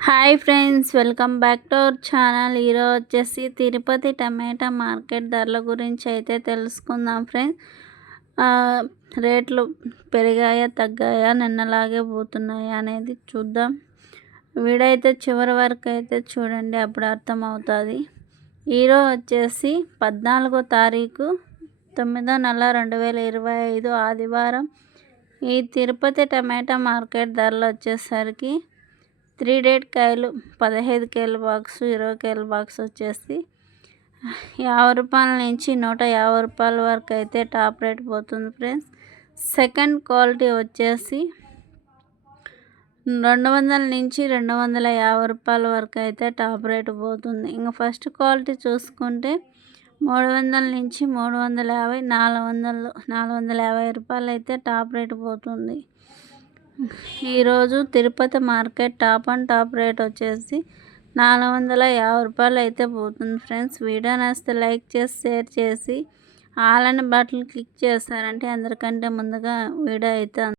Hi friends welcome back to our channel. ఈరోజు వచ్చేసి తిరుపతి టమాటా market ధరల గురించి అయితే తెలుసుకుందాం ఫ్రెండ్స్. రేట్లు పెరిగాయా తగ్గాయా నిన్నలాగే పోతున్నాయా అనేది చూద్దాం. వీడైతే చివరి వరకు అయితే చూడండి అప్పుడు అర్థమవుతుంది. ఈరోజు వచ్చేసి పద్నాలుగో తారీఖు తొమ్మిదో నెల రెండు వేల ఇరవై ఐదు ఆదివారం. ఈ తిరుపతి టమాటా మార్కెట్ ధరలు వచ్చేసరికి త్రీ డేట్ కాయలు పదహైదు కేల బాక్స్ ఇరవై కేల బాక్స్ వచ్చేసి యాభై రూపాయల నుంచి నూట యాభై రూపాయల వరకు అయితే టాప్ రేట్ పోతుంది ఫ్రెండ్స్. సెకండ్ క్వాలిటీ వచ్చేసి రెండు వందల నుంచి రెండు వందల యాభై రూపాయల వరకు అయితే టాప్ రేట్ పోతుంది. ఇంకా ఫస్ట్ క్వాలిటీ చూసుకుంటే మూడు వందల నుంచి మూడు వందల యాభై నాలుగు వందలు నాలుగు వందల యాభై రూపాయలు అయితే టాప్ రేట్ పోతుంది. ఈరోజు Tirupati market top and top rate వచ్చేసి నాలుగు వందల యాభై రూపాయలు అయితే పోతుంది ఫ్రెండ్స్. వీడియో నచ్చితే లైక్ చేసి షేర్ చేసి ఆల్ బట్టలు క్లిక్ చేస్తారంటే అందరికంటే ముందుగా వీడియో అయితే